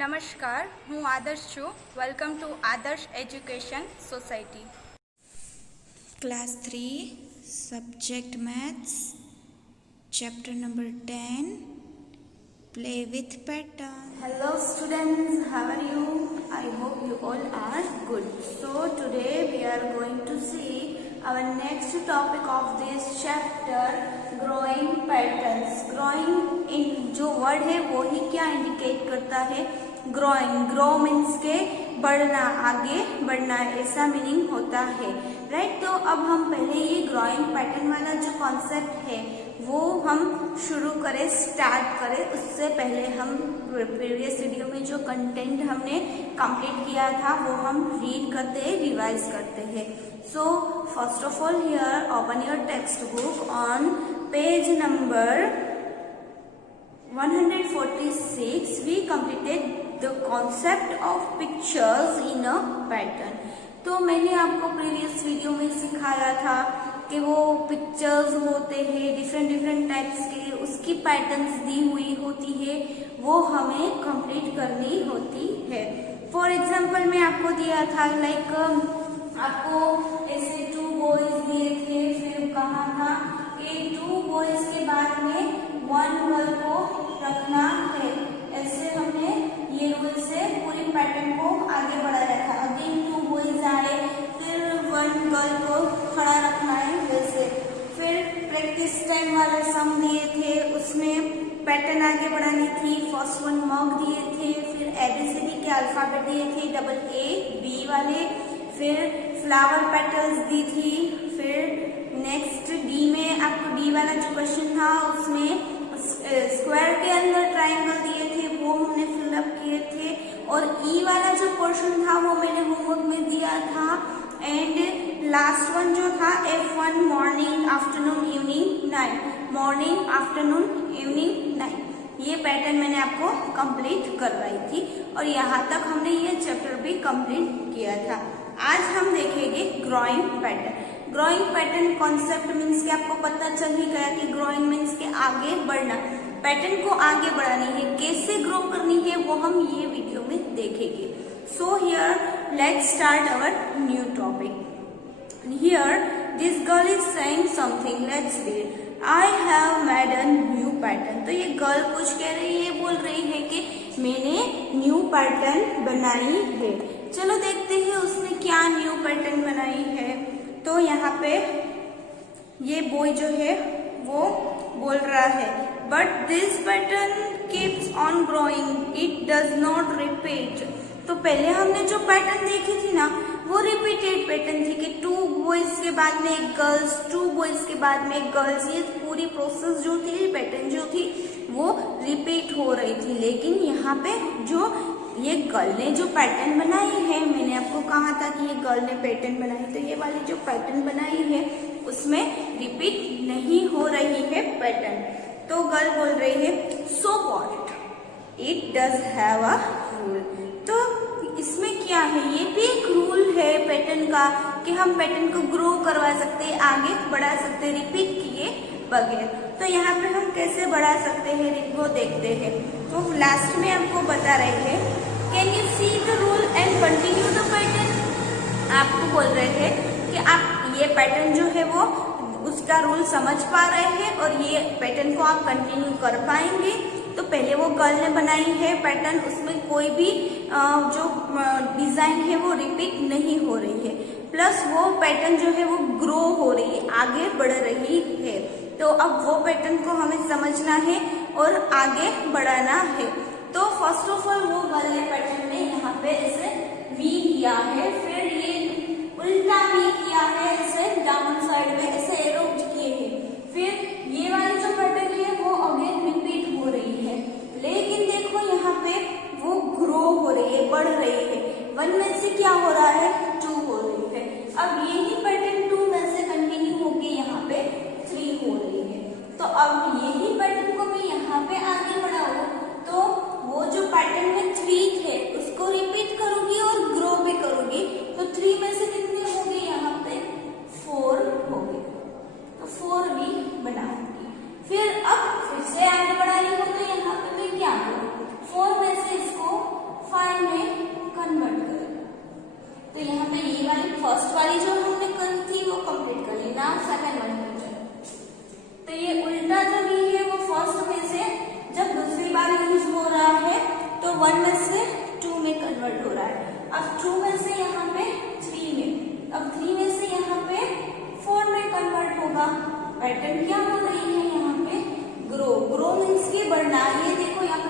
नमस्कार, હું આદર્શ છું. વેલકમ ટુ આદર્શ education society. Class 3 Subject Maths Chapter number 10 Play with Pattern. Hello students, how are you? I hope you all are good. So today we are going to see our next topic of this chapter, growing patterns. Growing in जो word है वो ही क्या indicate करता है? Growing. Grow means के बढ़ना, आगे बढ़ना, ऐसा मीनिंग होता है, राइट. तो अब हम पहले ये ग्रोइंग पैटर्न वाला जो कॉन्सेप्ट है वो हम शुरू करें, स्टार्ट करें. उससे पहले हम प्रीवियस वीडियो में जो कंटेंट हमने कंप्लीट किया था वो हम रीड करते हैं, रिवाइज करते हैं. So first of all here open your text book on page number 146. We completed the concept of pictures in a pattern. तो मैंने आपको प्रीवियस वीडियो में सिखाया था कि वो पिक्चर्स होते हैं डिफरेंट टाइप्स के, उसकी पैटर्न्स दी हुई होती है, वो हमें कंप्लीट करनी होती है. फॉर एग्जाम्पल मैं आपको दिया था लाइक आपको ऐसे 2 बॉयज दिए थे, फिर कहा था कि 2 बॉयज के बाद में 1 गर्ल को रखना है. ऐसे हमने ये रूल से पूरी पैटर्न को आगे बढ़ाया था. अगेन 2 बॉयज आए, फिर 1 गर्ल को खड़ा रखना है वैसे. फिर प्रैक्टिस टाइम वाला सम दिए थे, उसमें पैटर्न आगे बढ़ानी थी. फर्स्ट 1 मग दिए थे, फिर एबीसीडी के अल्फाबेट दिए थे डबल ए बी वाले, फिर फ्लावर पेटल्स दी थी. फिर नेक्स्ट डी में आपको डी वाला जो क्वेश्चन था उसमें स्क्वायर के अंदर ट्राइंगल दिए थे, वो हमने फिलअप किए थे. और ई वाला जो पोर्शन था वो मैंने होमवर्क में दिया था. एंड लास्ट वन जो था F1 morning afternoon evening night, morning afternoon evening night, ये पैटर्न मैंने आपको कंप्लीट करवाई थी. और यहाँ तक हमने ये चैप्टर भी कंप्लीट किया था. आज हम देखेंगे growing pattern. Growing pattern concept means कि आपको पता चल ही गया कि ग्रोइंग मीन्स के आगे बढ़ना, पैटर्न को आगे बढ़ानी है, कैसे ग्रो करनी है वो हम ये वीडियो में देखेंगे. So here let's start our new topic. Here this girl is saying something, let's read. I have made a new pattern. तो ये गर्ल कुछ कह रही है, बोल रही है कि मैंने न्यू पैटर्न बनाई है. चलो देखते हैं उसने क्या न्यू पैटर्न बनाई है. तो यहाँ पे ये बॉय जो है वो बोल रहा है, but this pattern keeps on growing, it does not repeat. तो पहले हमने जो पैटर्न देखी थी ना वो रिपीटेड पैटर्न थी कि 2 बॉयज के बाद में एक गर्ल्स, 2 बॉयज के बाद में एक गर्ल्स. ये पूरी प्रोसेस जो थी, पैटर्न जो थी वो रिपीट हो रही थी. लेकिन यहाँ पे जो ये गर्ल ने जो पैटर्न बनाई है, मैंने आपको कहा था कि ये गर्ल ने पैटर्न बनाई, तो ये वाली जो पैटर्न बनाई है उसमें रिपीट नहीं हो रही है पैटर्न. तो गर्ल बोल रही है so what, it does have a rule. तो इसमें क्या है, ये भी एक रूल है पैटर्न का कि हम पैटर्न को ग्रो करवा सकते हैं, आगे बढ़ा सकते हैं रिपीट किए बगैर. तो यहाँ पे हम कैसे बढ़ा सकते हैं वो देखते हैं. तो लास्ट में आपको बता रहे हैं can you see the rule and continue the pattern. आपको बोल रहे थे कि आप ये पैटर्न जो है वो उसका रूल समझ पा रहे हैं और ये पैटर्न को आप कंटिन्यू कर पाएंगे. तो पहले वो गर्ल ने बनाई है पैटर्न, उसमें कोई भी जो डिजाइन है वो रिपीट नहीं हो रही है, प्लस वो पैटर्न जो है वो ग्रो हो रही है, आगे बढ़ रही है. तो अब वो पैटर्न को हमें समझना है और आगे बढ़ाना है. तो फर्स्ट ऑफ ऑल वो गर्ल ने पैटर्न में यहाँ पे ऐसे वी किया है, फिर ये उल्टा वी किया है, ऐसे डाउन साइड में ऐसे एरो किए हैं. फिर ये वाली जो पैटर्न है वो अगेन रिपीट हो रही है, लेकिन देखो यहाँ पे वो ग्रो हो रही है, बढ़ रही है. 1 में से क्या हो रहा है, 2 हो रही है. अब यही पैटर्न 2 में से कंटिन्यू होके यहाँ पे 3 हो रही है. तो अब यही पैटर्न को मैं यहाँ पे आगे बढ़ाऊँ तो वो जो पैटर्न में 3 थे उसको रिपीट करूंगी और ग्रो भी करूंगी. तो 3 में से कितने हो गए, यहाँ पे 4 हो गए. तो 4 भी बनाऊंगी. फिर अब फिर से आगे बढ़ानी हो तो यहाँ पे मैं क्या करूँ, 4 में से इसको 1 में से 2 में कन्वर्ट हो रहा है। अब 2 में से यहाँ पे 3 में, अब 3 में से यहाँ पे 4 में कन्वर्ट होगा। पैटर्न क्या हो रही है यहाँ पे? ग्रो। ग्रो मीन्स की बढ़ना। ये देखो यहाँ पे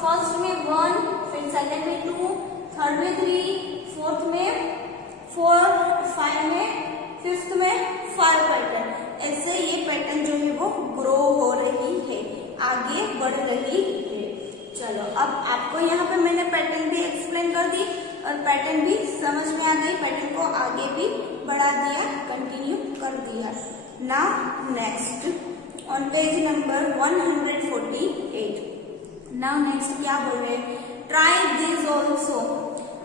फर्स्ट में 1, फिर सेकंड में 2, थर्ड में 3, फोर्थ में 4, 5 में, फिफ्थ में 5 पैटर्न। ऐसे ये पैटर्न जो है वो ग्रो हो रही है, आगे बढ़ रही है। चलो अब आपको यहाँ पे मैंने पैटर्न भी एक्सप्लेन कर दी और पैटर्न भी समझ में आ गई, पैटर्न को आगे भी बढ़ा दिया, कंटिन्यू कर दिया। Now next on page number 148। Now next क्या बोल रहे हैं? Try this also.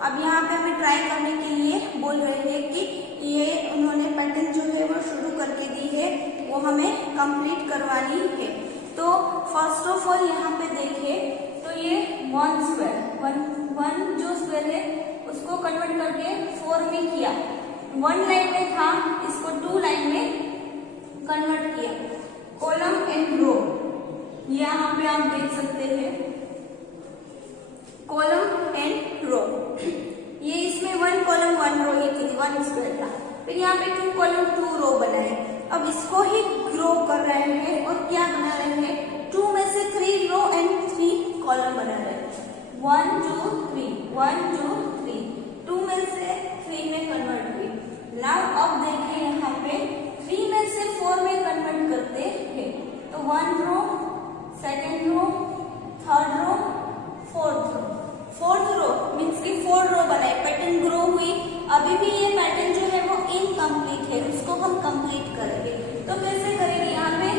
अब यहाँ पे हमें ट्राई करने के लिए बोल रहे हैं कि ये उन्होंने पैटर्न जो है वो शुरू करके दी है, वो हमें कंप्लीट करवानी है। तो फर्स्ट ऑफ ऑल यहाँ पे देखिए तो ये 1 स्क्वायर, 1 जो स्क्वायर है उसको कन्वर्ट करके 4 में किया। 1 लाइन में था, इसको 2 लाइन में कन्वर्ट किया। कॉलम एंड रो, यहाँ पे आप देख सकते हैं कॉलम एंड रो। ये इसमें 1 कॉलम 1 रो ही थी, 1 स्क्वायर था। फिर यहाँ पे 2 कॉलम 2 रो बनाए। अब इसको ही ग्रो कर रहे हैं और क्या बना रहे हैं? 2 में से 3 रो एंड 3 कॉलम बना रहे हैं। 1 2 3, 1 2 3, 2 में से 3 में कन्वर्ट हुई। नाउ अब देखिए यहाँ पे 3 में से 4 में कन्वर्ट करते हैं। तो 1 row, second row, third row, fourth row. Fourth row means की 4 रो बनाए, पैटर्न ग्रो हुई। अभी भी ये पैटर्न जो है वो इनकम्प्लीट है, उसको हम कंप्लीट करेंगे। तो कैसे करेंगे? यहाँ पे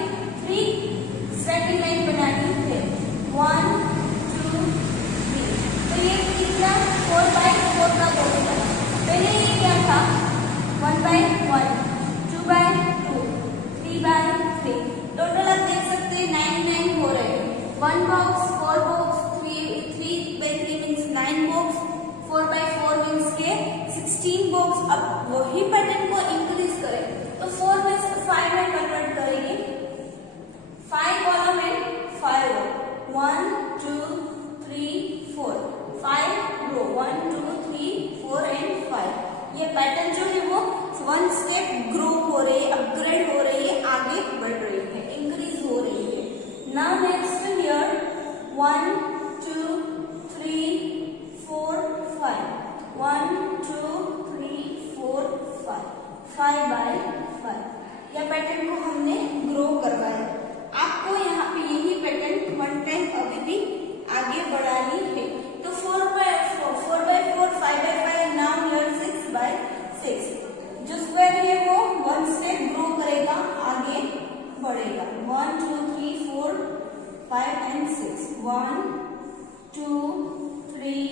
3 स्ट्रेट लाइन बनानी है, 1 2 3। तो ये कितना 4/4 का बॉक्स बना। पहले ये क्या था? 1/1, 2/2, 3/3। टोटल आप देख सकते हैं 9 हो रहे हैं। 1 box, 4 box, 3/3 means 9 box, 4/4 means के 16 बॉक्स। अब वही पैटर्न को इंक्रीज करें तो 4 में से 5 में कन्वर्ट करेंगे। 5 column and 5 row, 1 2 3 4, 5 row, 1 2 3 4 and 5। ये पैटर्न जो है वो 1 स्टेप ग्रो हो रही है, अपग्रेड हो रही है, आगे बढ़ रही है, इंक्रीज हो रही है। Now next here 1 2 3 4 5, 1 2 3 4 5, 5/5। यह पैटर्न को हमने ग्रो करवाया। आपको यहाँ पे यही पैटर्न 1 टाइम अभी भी आगे बढ़ानी है। तो 4/4, 4/4, 5/5, नाउ हियर 6/6। जो स्क्वायर है वो 1 स्टेप ग्रो करेगा, आगे बढ़ेगा। 1 2 3 4 5 एंड 6, 1 2 3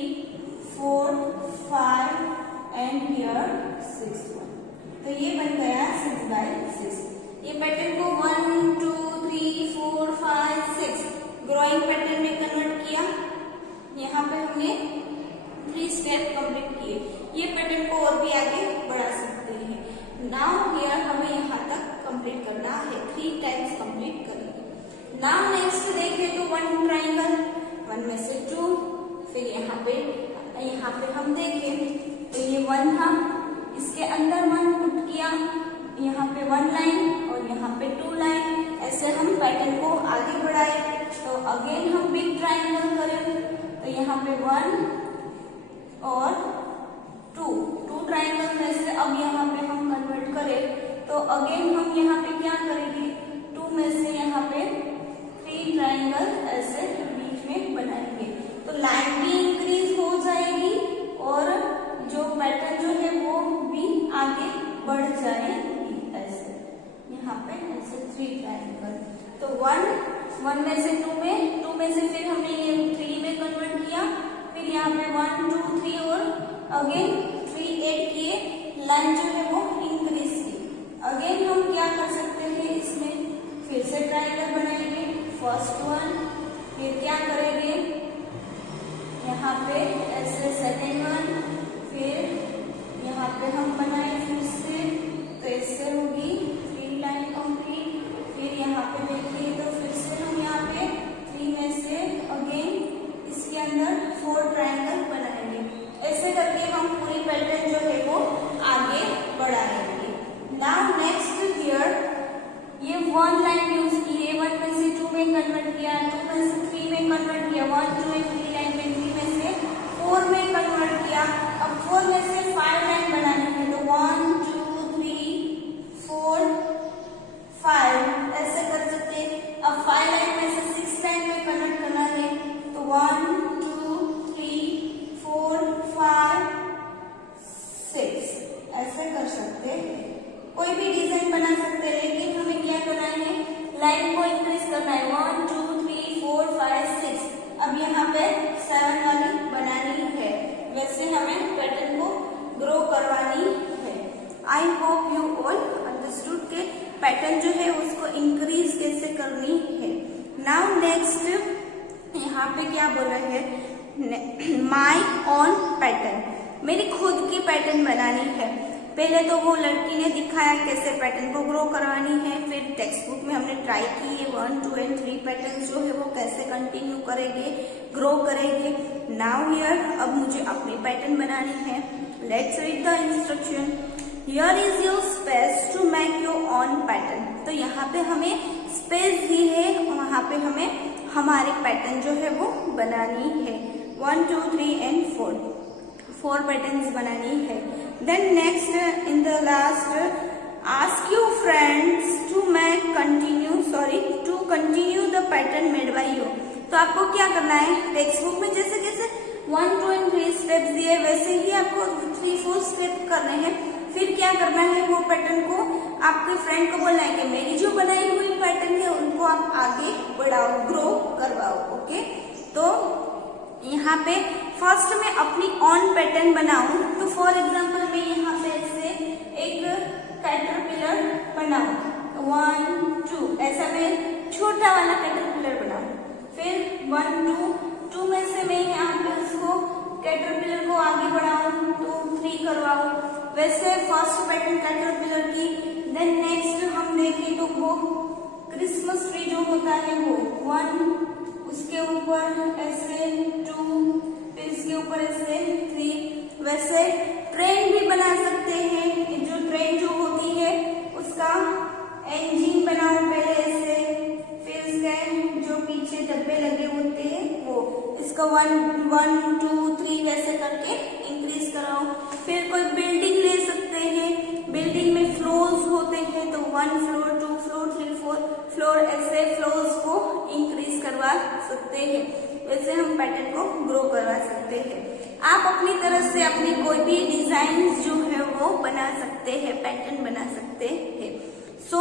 4 5 एंड हियर 6 1। तो ये बन गया 6/6। ये पैटर्न को 1 2 3 4 5 6 ग्रोइंग पैटर्न में कन्वर्ट किया। यहाँ पे हमने 3 स्टेप कंप्लीट किए। ये पैटर्न को और भी आगे बढ़ा सकते हैं। नाउ हियर हमें यहाँ तक कंप्लीट करना है, 3 टाइम्स कंप्लीट करेंगे। नाउ नेक्स्ट देखें तो 1 ट्राइंगल, 1 में से 2, फिर यहाँ पे हम देखें तो ये 1 था, इसके अंदर 1 पुट किया, यहाँ पे 1 लाइन और यहाँ पे 2 लाइन। ऐसे हम पैटर्न को आगे बढ़ाए। तो अगेन हम बिग ट्राइंगल करें तो यहाँ पे 1 और 2 ट्राइंगल में से अब यहाँ पे हम कन्वर्ट करें तो अगेन हम यहाँ पे क्या करेंगे? 2 में से यहाँ पे 3 ट्राइंगल ऐसे बीच में बनाएंगे। तो लाइन भी इंक्रीज हो जाएगी और जो पैटर्न जो है वो भी आगे बढ़ जाएगी। ऐसे यहाँ पे ऐसे 3 ट्राइंगल। तो 1 में से 2 में से फिर हमने ये 3 में कन्वर्ट किया। फिर यहाँ पे 1 2 3 और अगेन 3 ऐड किए, लाइन जो है वो इंक्रीज की। अगेन हम क्या कर सकते हैं? इसमें फिर से ट्राइंगल बनाएंगे, फर्स्ट 1, फिर क्या करेंगे? यहाँ पे ऐसे सेकेंड 1, फिर यहाँ पे हम बनाए फिर से, तो ऐसे होगी 3 लाइन कंप्लीट। फिर यहाँ पे देखिए तो फिर से हम यहाँ पे 3 में से अगेन इसके अंदर 4 ट्रायंगल बनाएंगे। ऐसे करके हम पूरी पैटर्न जो है वो आगे बढ़ाएंगे। नाउ नेक्स्ट हियर ये 1 लाइन यूज की है, 1 में से 2 में कन्वर्ट किया, 2 में से 3 में कन्वर्ट किया, 1 2 एंड 3 लाइन में 3 में से 4 में कन्वर्ट किया। अब 4 में से 5 लाइन बनानी है, तो 1 2 3 4 5 ऐसे कर सकते हैं। अब 5 लाइन में से 6 लाइन में कन्वर्ट करना है, तो 1 2 3 4 5 6 ऐसे कर सकते हैं। कोई भी डिजाइन बना सकते हैं, लेकिन हमें क्या करना है, लाइन को इंक्रीज करना है। 1 2 3 4 5 6 अब यहाँ पे 7 वाली बनानी है। वैसे हमें पैटर्न को ग्रो करवानी है। I hope you all understood के पैटर्न जो है उसको इंक्रीज कैसे करनी है। नाउ नेक्स्ट यहाँ पे क्या बोल रहे हैं, माई ऑन पैटर्न, मेरी खुद की पैटर्न बनानी है। पहले तो वो लड़की ने दिखाया कैसे पैटर्न को ग्रो करवानी है, फिर टेक्स्ट बुक में हमने ट्राई की है 1 2 एंड 3 पैटर्न जो है वो कैसे कंटिन्यू करेंगे, ग्रो करेंगे। नाउ हियर अब मुझे अपनी पैटर्न बनानी है। Let's read the instruction. Here is your space to make your own pattern. तो यहाँ पे हमें स्पेस दी है, वहां पे हमें हमारी पैटर्न जो है वो बनानी है। 1 2 3 एंड 4 पैटर्न्स बनानी है। Then next in the last ask your friends to continue the pattern made by you। तो आपको क्या करना है, टेक्स्ट बुक में जैसे जैसे 1 2 एंड 3 स्टेप्स दिए वैसे ही आपको 3 4 स्टेप करने हैं। फिर क्या करना है, वो पैटर्न को आपके फ्रेंड को बोलना है कि मेरी जो बनाई हुई पैटर्न है उनको आप आगे बढ़ाओ, ग्रो करवाओ। ओके, तो यहाँ पे फर्स्ट में अपनी ऑन पैटर्न बनाऊं, तो फॉर एग्जांपल मैं यहाँ पे ऐसे एक कैटरपिलर बनाऊं, 1 2 ऐसा मैं छोटा वाला कैटरपिलर बनाऊं। फिर 1 2 में से मैं यहाँ पे उसको कैटरपिलर को आगे बढ़ाऊं, तो 3 करवाऊं। वैसे फर्स्ट पैटर्न कैटरपिलर की। देन नेक्स्ट हम देखें तो वो क्रिसमस ट्री जो होता है वो 1, उसके ऊपर ऐसे 2, फिर इसके ऊपर ऐसे 3। वैसे ट्रेन भी बना सकते हैं। जो ट्रेन जो होती है उसका इंजन बनाओ पहले ऐसे, फिर इसके जो पीछे डब्बे लगे होते हैं वो, इसका 1 2 3 वैसे करके इंक्रीज कराओ। फिर कोई बिल्डिंग ले सकते हैं, बिल्डिंग में फ्लोर्स होते हैं, तो 1 फ्लोर 2 फ्लोर 3 4 फ्लोर ऐसे फ्लोर्स को इंक्रीज करवा सकते हैं। वैसे हम पैटर्न को ग्रो करवा सकते हैं। आप अपनी तरह से अपनी कोई भी डिजाइन जो है वो बना सकते हैं, पैटर्न बना सकते हैं। So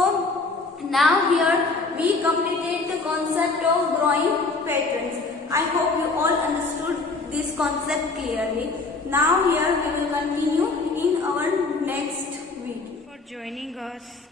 now here we completed the concept of growing patterns. I hope you all understood this concept clearly. Now here we will continue in our next video. For joining us.